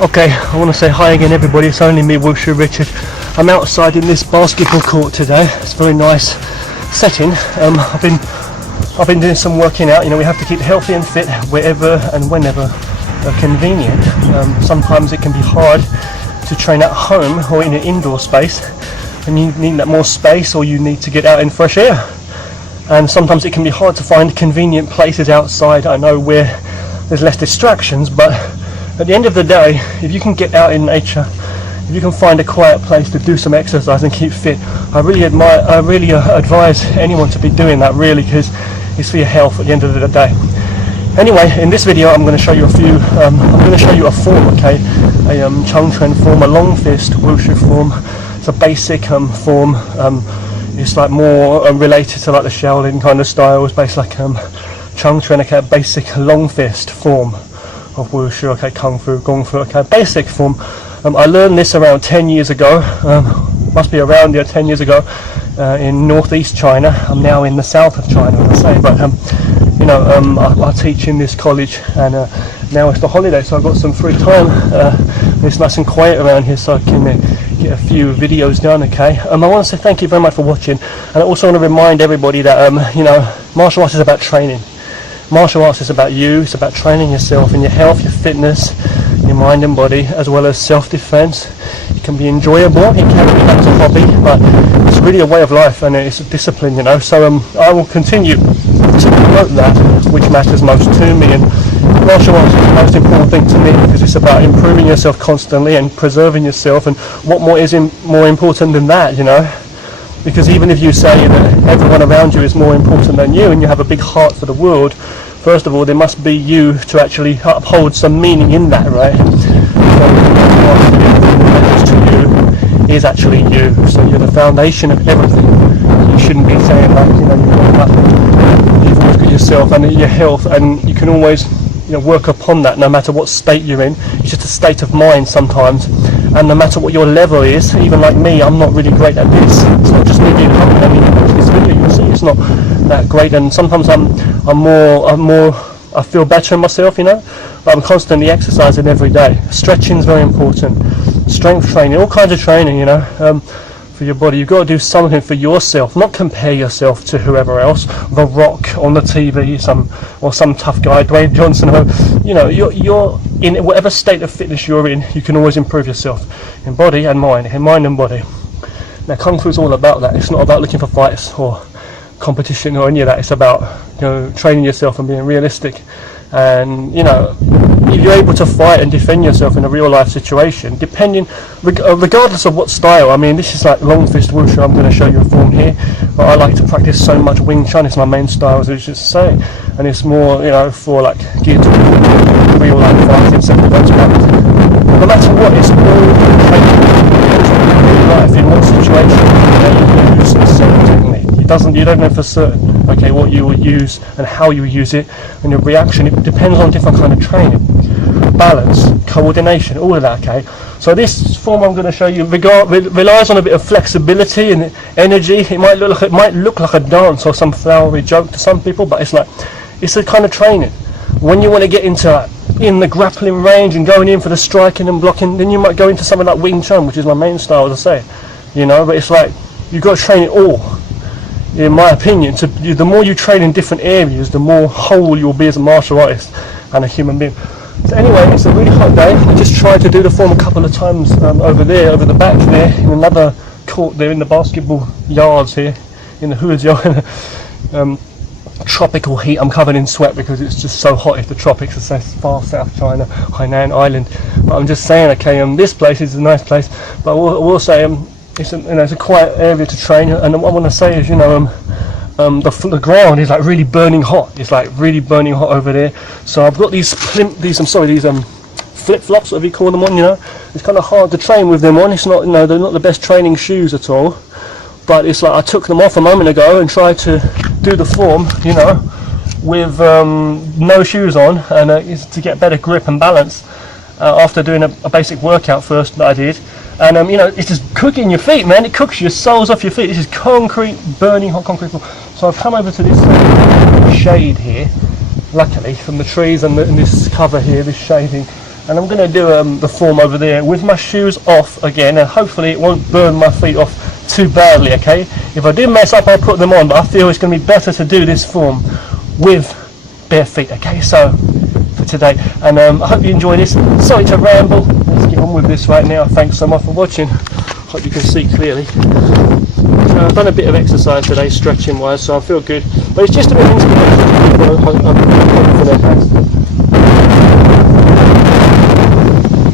Okay, I want to say hi again everybody, it's only me, Wushu Richard. I'm outside in this basketball court today. It's a very nice setting. I've been doing some working out. You know, we have to keep healthy and fit wherever and whenever convenient. Sometimes it can be hard to train at home or in an indoor space, and you need that more space, or you need to get out in fresh air. And sometimes it can be hard to find convenient places outside, I know, where there's less distractions, but at the end of the day, if you can get out in nature, if you can find a quiet place to do some exercise and keep fit, I really advise anyone to be doing that, really, because it's for your health at the end of the day. Anyway, in this video I'm going to show you a form, okay, a CHANG QUAN form, a long fist wushu form. It's a basic form. It's like more related to like the Shaolin kind of styles, based like CHANG QUAN, okay, a basic long fist form of wushu, okay, kung fu, gong fu, okay, basic form. I learned this around 10 years ago, must be around 10 years ago, in northeast China. I'm now in the south of China, I say, but you know, I teach in this college, and now it's the holiday, so I've got some free time. It's nice and quiet around here, so I can get a few videos done, okay. I want to say thank you very much for watching, and I also want to remind everybody that you know, martial arts is about training. Martial arts is about you, it's about training yourself and your health, your fitness, your mind and body, as well as self-defense. It can be enjoyable, it can be like a hobby, but it's really a way of life, and it's a discipline, you know. So I will continue to promote that which matters most to me, and martial arts is the most important thing to me, because it's about improving yourself constantly and preserving yourself, and what more is more important than that, you know? Because even if you say that everyone around you is more important than you, and you have a big heart for the world, first of all, there must be you to actually uphold some meaning in that, right? So to you is actually you. So you're the foundation of everything. You shouldn't be saying like, you know, you've always got yourself and your health, and you can always, you know, work upon that no matter what state you're in. It's just a state of mind sometimes, and no matter what your level is, even like me, I'm not really great at this. It's not just me being humble. I mean, you watch this video, you'll see it's not that great, and sometimes I feel better in myself, you know, but I'm constantly exercising every day. Stretching is very important, strength training, all kinds of training, you know, for your body. You've got to do something for yourself, not compare yourself to whoever else, The Rock on the TV, some tough guy, Dwayne Johnson. You know, you're in whatever state of fitness you're in, you can always improve yourself in body and mind, and body. Now, Kung Fu is all about that. It's not about looking for fights or competition or any of that. It's about, you know, training yourself and being realistic. And, you know, if you're able to fight and defend yourself in a real life situation, regardless of what style. I mean, this is like long fist wushu. I'm going to show you a form here, but I like to practice so much Wing Chun. It's my main style, as I should say, and it's more, you know, for like geared to real life fighting, self-defense. But no matter what, it's all training. Life, in what situation you use a certain technique. You don't know for certain, okay, what you will use and how you use it, and your reaction. It depends on different kind of training, balance, coordination, all of that. Okay, so this form I'm going to show you relies on a bit of flexibility and energy. It might look like a dance or some flowery joke to some people, but it's a kind of training. When you want to get into in the grappling range and going in for the striking and blocking, then you might go into something like Wing Chun, which is my main style, as I say, you know. But it's like you've got to train it all, in my opinion. The more you train in different areas, the more whole you'll be as a martial artist and a human being. So anyway, it's a really hot day. I just tried to do the form a couple of times over the back there, in another court there in the basketball yards here, in the Hoods yard. Tropical heat. I'm covered in sweat because it's just so hot. If the tropics are so far south China, Hainan Island. But I'm just saying, okay, this place is a nice place, but I will say it's a quiet area to train. And what I want to say is, you know, the ground is like really burning hot. It's like really burning hot over there. So I've got these flip-flops, whatever you call them, on. You know, it's kind of hard to train with them on. It's not, you know, they're not the best training shoes at all. But it's like I took them off a moment ago and tried to do the form, you know, with no shoes on, and to get better grip and balance after doing a basic workout first that I did. And you know, it's just cooking your feet, man. It cooks your soles off your feet. This is concrete, burning hot concrete floor. So I've come over to this shade here, luckily, from the trees and this cover here, this shading. and I'm going to do the form over there with my shoes off again, and hopefully it won't burn my feet off too badly, okay? If I do mess up, I'll put them on, but I feel it's going to be better to do this form with bare feet, okay? So for today, and I hope you enjoy this. Sorry to ramble, let's get on with this right now. Thanks so much for watching. Hope you can see clearly. I've done a bit of exercise today, stretching wise, so I feel good, but it's just a bit of inspiration.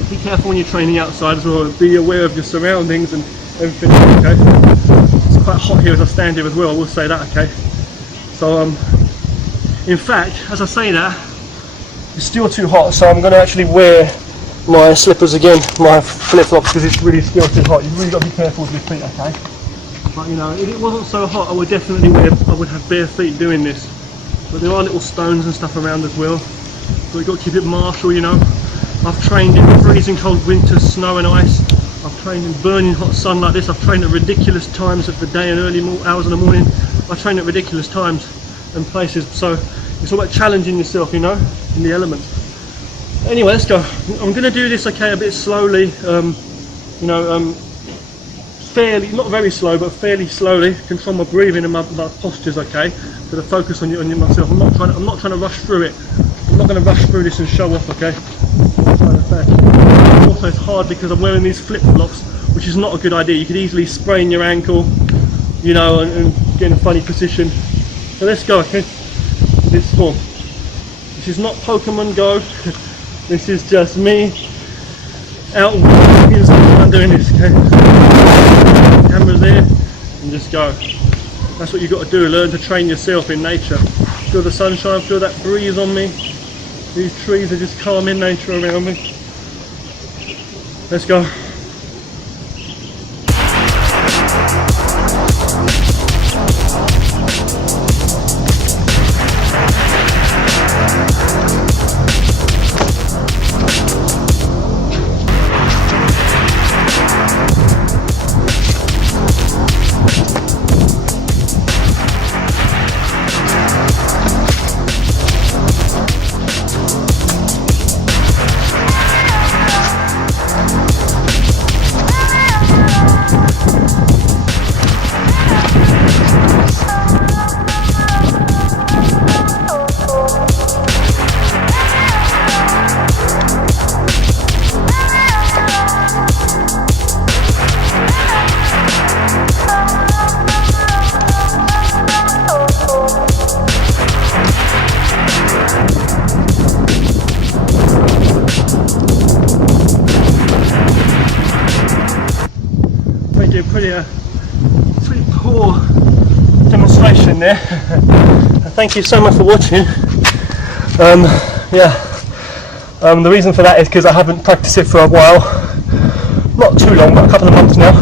Be careful when you're training outside as well. Be aware of your surroundings and everything, okay? It's quite hot here as I stand here as well, I will say that, okay? So in fact, as I say that, it's still too hot, so I'm going to actually wear my slippers again, my flip-flops, because it's really still too hot. You've really got to be careful with your feet, okay? But you know, if it wasn't so hot, I would definitely have bare feet doing this. But there are little stones and stuff around as well, so you've got to keep it martial, you know. I've trained in freezing cold winters, snow and ice. I've trained in burning hot sun like this. I've trained at ridiculous times of the day and early hours in the morning. I train at ridiculous times and places, so it's all about challenging yourself, you know, in the elements. Anyway, let's go. I'm going to do this, okay, a bit slowly, you know, fairly, not very slow, but fairly slowly. Control my breathing and my postures, okay. So to focus on myself. I'm not trying to rush through it. I'm not going to rush through this and show off, okay. Also, it's hard because I'm wearing these flip-flops, which is not a good idea. You could easily sprain your ankle, you know, and get in a funny position. So let's go, okay. This form. This is not Pokemon Go. This is just me out I'm doing this, okay? Camera there and just go. That's what you've got to do, learn to train yourself in nature. Feel the sunshine, feel that breeze on me. These trees are just calm in nature around me. Let's go. Pretty poor demonstration there. Thank you so much for watching. The reason for that is because I haven't practiced it for a while. Not too long, but a couple of months now.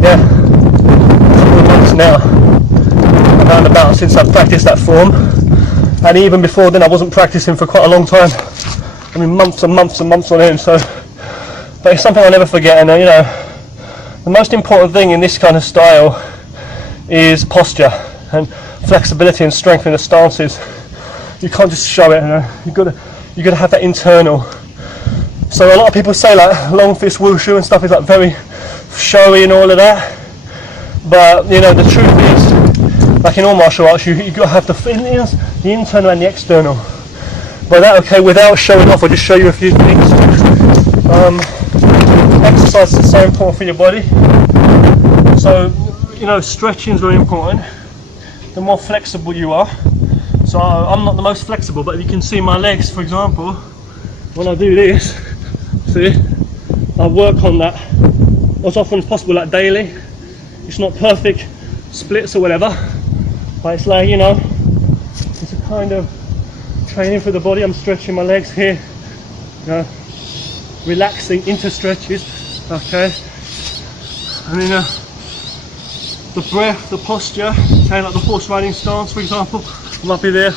Yeah, a couple of months now. Around about since I've practiced that form. And even before then I wasn't practicing for quite a long time. I mean months and months and months on end. So, but it's something I'll never forget, and you know, the most important thing in this kind of style is posture and flexibility and strength in the stances. You can't just show it, you know. You've got to have that internal. So a lot of people say like long fist wushu and stuff is like very showy and all of that. But you know, the truth is, like in all martial arts, you've got to have the internal and the external. But that, okay, without showing off, I'll just show you a few things. Exercise is so important for your body. So, you know, stretching is very important. The more flexible you are. So I'm not the most flexible, but you can see my legs, for example, when I do this, see, I work on that as often as possible, like daily. It's not perfect splits or whatever, but it's like, you know, it's a kind of training for the body. I'm stretching my legs here, you know, relaxing into stretches, okay, and then the breath, the posture, okay, like the horse riding stance, for example. I might be there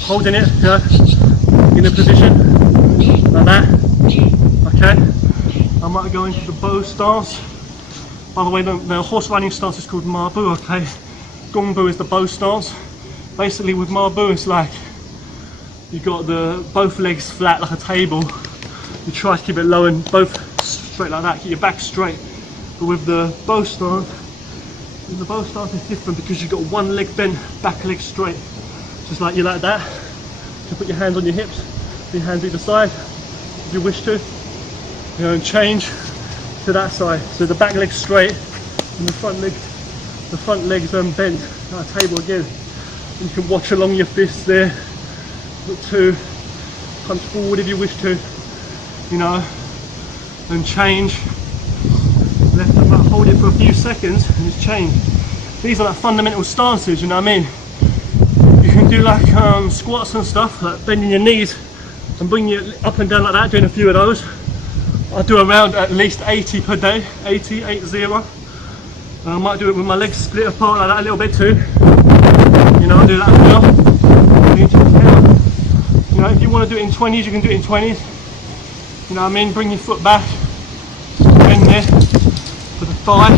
holding it, you know, in a position like that, okay. I might go into the bow stance. By the way, the horse riding stance is called Mabu, okay. Gongbu is the bow stance. Basically with Mabu, it's like you got both legs flat like a table, you try to keep it low and both straight like that, keep your back straight. But with the bow stance, is different because you've got one leg bent, back leg straight. Just like you like that. So put your hands on your hips, your hands either side if you wish to. You know, and change to that side. So the back leg's straight and the front leg's bent at a table again. And you can watch along your fists there. Look to punch forward if you wish to, you know, and change. Left and right, hold it for a few seconds and just change. These are like fundamental stances, you know what I mean? You can do like squats and stuff, like bending your knees and bringing it up and down like that, doing a few of those. I do around at least 80 per day, 80. I might do it with my legs split apart like that a little bit too. You know, do that as well. You know, if you want to do it in 20s, you can do it in 20s. You know what I mean? Bring your foot back, bend there for the thigh,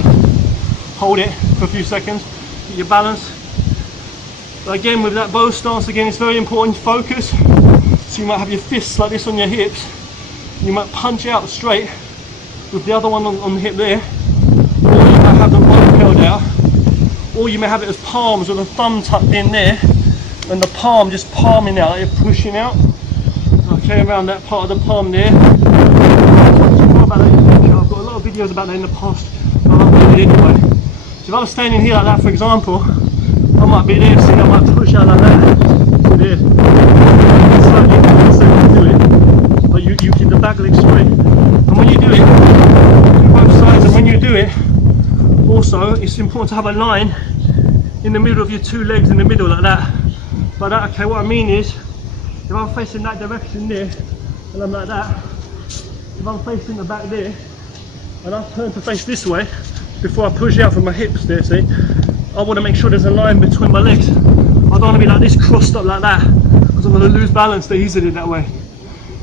hold it for a few seconds, get your balance. But again, with that bow stance, again, it's very important to focus. So you might have your fists like this on your hips. You might punch out straight with the other one on the hip there, or you might have them both held out, or you may have it as palms with the thumb tucked in there and the palm just palming out, like you're pushing out. Okay, around that part of the palm there. I've got a lot of videos about that in the past. I'll upload it anyway. So if I was standing here like that, for example, I might be there, see, I might push out like that. So there. Slowly, so you do it. But you keep the back leg straight. And when you do it, do both sides, and when you do it, also, it's important to have a line in the middle of your two legs in the middle like that. Like that, okay, what I mean is, if I'm facing that direction there, and I'm like that, if I'm facing the back there, and I turn to face this way, before I push out from my hips there, see, I want to make sure there's a line between my legs. I don't want to be like this, crossed up like that, because I'm going to lose balance there easily that way.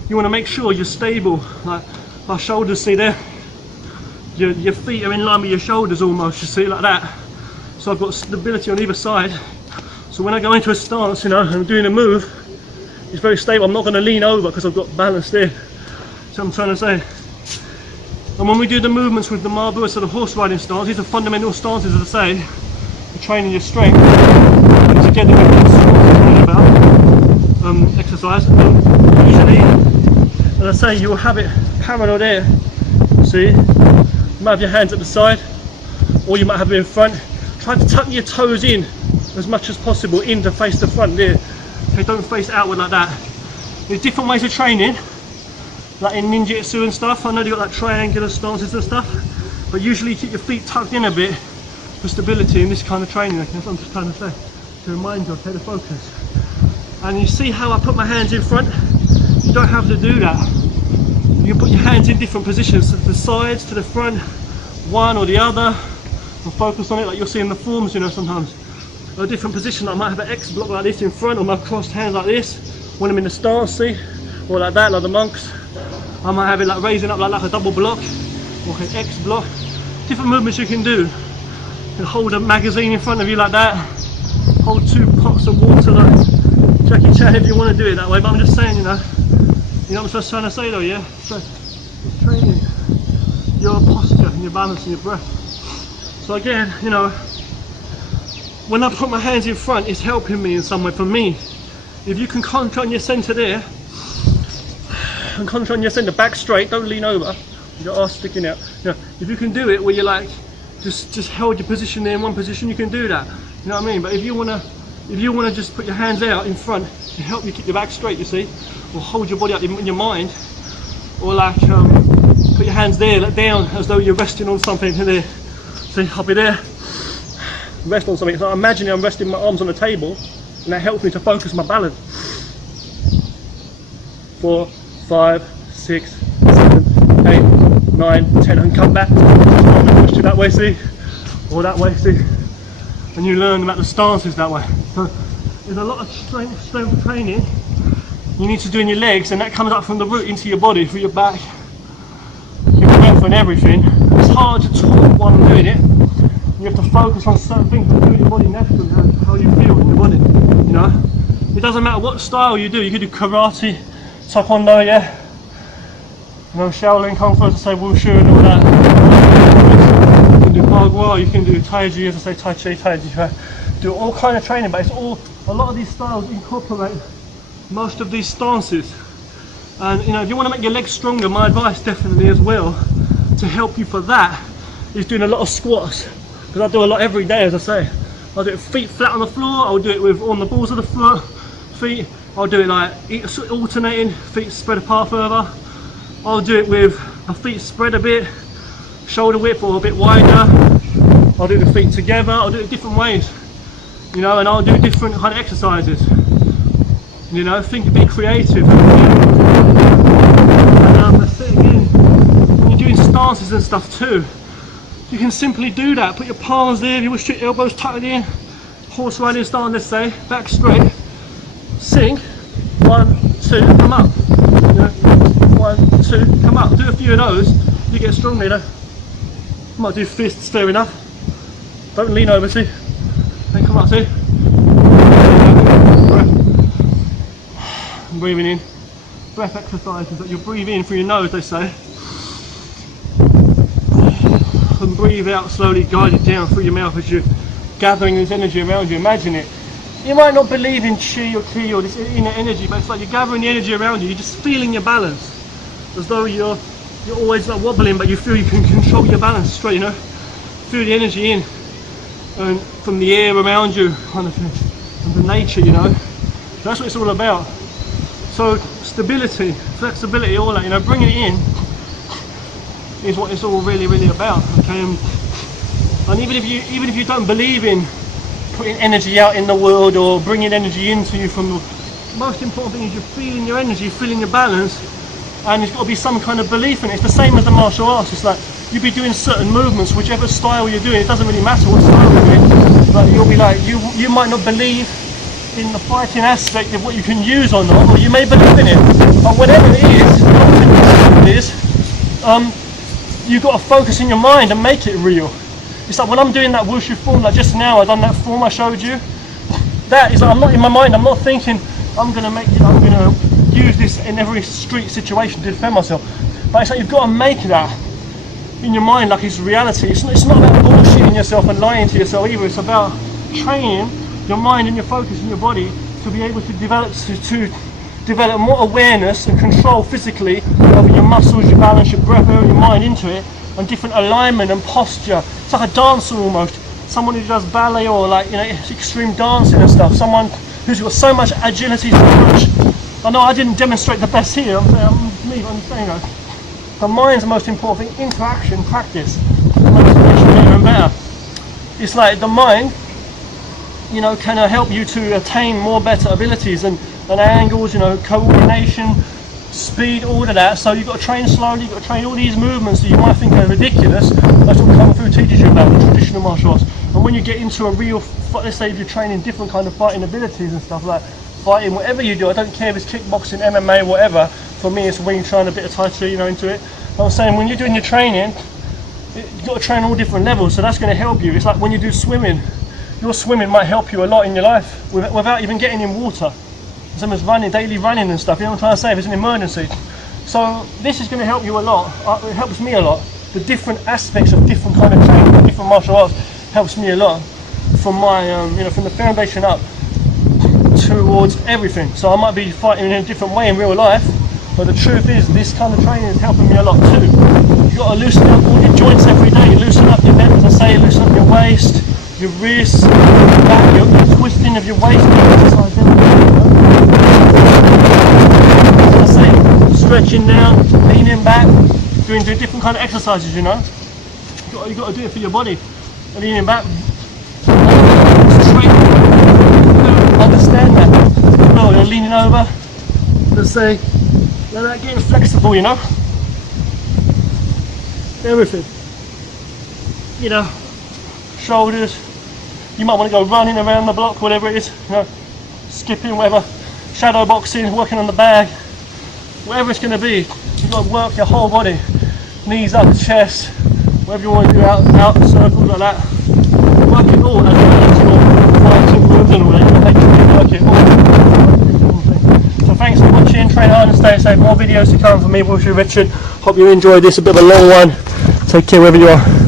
You want to make sure you're stable, like my shoulders, see there, your feet are in line with your shoulders almost, you see, like that. So I've got stability on either side. So when I go into a stance, you know, and I'm doing a move, it's very stable. I'm not going to lean over because I've got balance there. So I'm trying to say. And when we do the movements with the marble, so the horse riding stance, these are fundamental stances, as I say, for training your strength. And together with the about exercise. Usually, as I say, you'll have it parallel there. See, you might have your hands at the side, or you might have it in front. Try to tuck your toes in as much as possible in to face the front there. Okay, don't face outward like that. There's different ways of training, like in ninjutsu and stuff. I know they've got like triangular stances and stuff, but usually keep your feet tucked in a bit for stability in this kind of training. Okay, that's what I'm just trying to say, to remind you, okay, to focus. And you see how I put my hands in front? You don't have to do that. You can put your hands in different positions, to the sides, to the front, one or the other, and focus on it like you'll see in the forms, you know, sometimes. A different position, I might have an X block like this in front, or my crossed hands like this when I'm in the stance, see, or like that, like the monks. I might have it like raising up like a double block, or an X block. Different movements you can do. You can hold a magazine in front of you like that, hold 2 pots of water like Jackie Chan if you want to do it that way, but I'm just saying, you know what I'm just trying to say though, yeah? So it's training your posture and your balance and your breath. So again, you know, when I put my hands in front, it's helping me in some way. For me, if you can concentrate on your centre there, and concentrate on your centre, back straight, don't lean over, your arse sticking out. You know, if you can do it where you're like, just hold your position there in one position, you can do that. You know what I mean? But if you wanna just put your hands out in front to help you keep your back straight, you see, or hold your body up in your mind, or like put your hands there, like down, as though you're resting on something there. See, I'll be there, rest on something. So I'm imagining I'm resting my arms on the table, and that helps me to focus my balance. 4, 5, 6, 7, 8, 9, 10, and come back. Push you that way, see, or that way, see, and you learn about the stances that way. So there's a lot of strength training you need to do in your legs, and that comes up from the root into your body, through your back, your breath, and everything. It's hard to talk while I'm doing it. You have to focus on certain things and do your body naturally, how you feel in your body, you know. It doesn't matter what style you do. You could do karate, taekwondo, yeah, You know, Shaolin Kung Fu, as I say, Wushu and all that. You can do Bagua, you can do Taiji, as I say, Tai Chi, Taiji, right? Do all kind of training, but it's all, a lot of these styles incorporate most of these stances. And you know, if you want to make your legs stronger, my advice definitely as well, to help you for that, is doing a lot of squats. Because I do a lot every day, as I say. I'll do it feet flat on the floor, I'll do it with on the balls of the foot, feet. I'll do it like alternating, feet spread apart further. I'll do it with my feet spread a bit, shoulder width or a bit wider. I'll do the feet together, I'll do it different ways. You know, and I'll do different kind of exercises. You know, think a bit creative. And that's it again. When you're doing stances and stuff too, you can simply do that. Put your palms there, you wish your elbows tucked in. Horse riding style, let's say, back straight. Sink, 1, 2, come up. You know, 1, 2, come up. Do a few of those, you get stronger, you know. You might do fists, fair enough. Don't lean over, see. Then come up, see. Breath. Breathing in. Breath exercises that you breathe in through your nose, they say. And breathe out slowly, guide it down through your mouth as you're gathering this energy around you. Imagine it. You might not believe in chi or ki or this inner energy, but it's like you're gathering the energy around you. You're just feeling your balance, as though you're always like wobbling, but you feel you can control your balance straight. You know, feel the energy in and from the air around you, kind of thing, and the nature. You know, so that's what it's all about. So stability, flexibility, all that. You know, bringing it in is what it's all really about. Okay, and even if you don't believe in putting energy out in the world or bringing energy into you, from the most important thing is you're feeling your energy, feeling your balance, and there's got to be some kind of belief in it. It's the same as the martial arts. It's like you'll be doing certain movements, whichever style you're doing. It doesn't really matter what style you're doing, but you'll be like, you might not believe in the fighting aspect of what you can use or not, or you may believe in it, but whatever it is, you've got to focus in your mind and make it real. It's like when I'm doing that wushu form, like just now I done that form I showed you, that is like, I'm not in my mind, I'm not thinking I'm going to use this in every street situation to defend myself, but it's like you've got to make that in your mind like it's reality. It's not about bullshitting yourself and lying to yourself either. It's about training your mind and your focus in your body to be able to develop more awareness and control physically over your muscles, your balance, your breath, your mind into it, and different alignment and posture. It's like a dancer almost. Someone who does ballet or like, you know, extreme dancing and stuff. Someone who's got so much agility, so much. I know I didn't demonstrate the best here. I'm saying, you know, the mind's the most important thing. Interaction, practice, makes it even better. It's like the mind, you know, can help you to attain more better abilities and angles, you know, coordination, speed, all of that. So you've got to train slowly, you've got to train all these movements that you might think are ridiculous. That's what Kung Fu teaches you about, the traditional martial arts. And when you get into a real, let's say if you're training different kind of fighting abilities and stuff, like fighting, whatever you do, I don't care if it's kickboxing, MMA, whatever, for me it's Wing Chun, a bit of Tai Chi, you know, into it. But I'm saying when you're doing your training, you've got to train all different levels, so that's going to help you. It's like when you do swimming, your swimming might help you a lot in your life without even getting in water. Same as running, daily running and stuff, you know what I'm trying to say, if it's an emergency. So this is going to help you a lot, it helps me a lot. The different aspects of different kind of training, different martial arts helps me a lot from my, you know, from the foundation up towards everything. So I might be fighting in a different way in real life, but the truth is this kind of training is helping me a lot too. You've got to loosen up all your joints every day, loosen up your neck, as I say, loosen up your waist, your wrists, your back, your twisting of your waist, as I say, stretching down, leaning back, doing different kind of exercises, you know. You've got to do it for your body. Leaning back, straight, understand that. No, you're leaning over, let's say, like getting flexible, you know. Everything. You know, shoulders. You might want to go running around the block, whatever it is, you know, skipping, whatever, shadow boxing, working on the bag, whatever it's going to be. You've got to work your whole body, knees up, chest, whatever you want to do, out circles like that. Work it all as your fighting moves and all that. Make sure you work it all. So thanks for watching. train hard and stay safe. More videos to come from me, Wilshire Richard. Hope you enjoyed this, a bit of a long one. Take care wherever you are.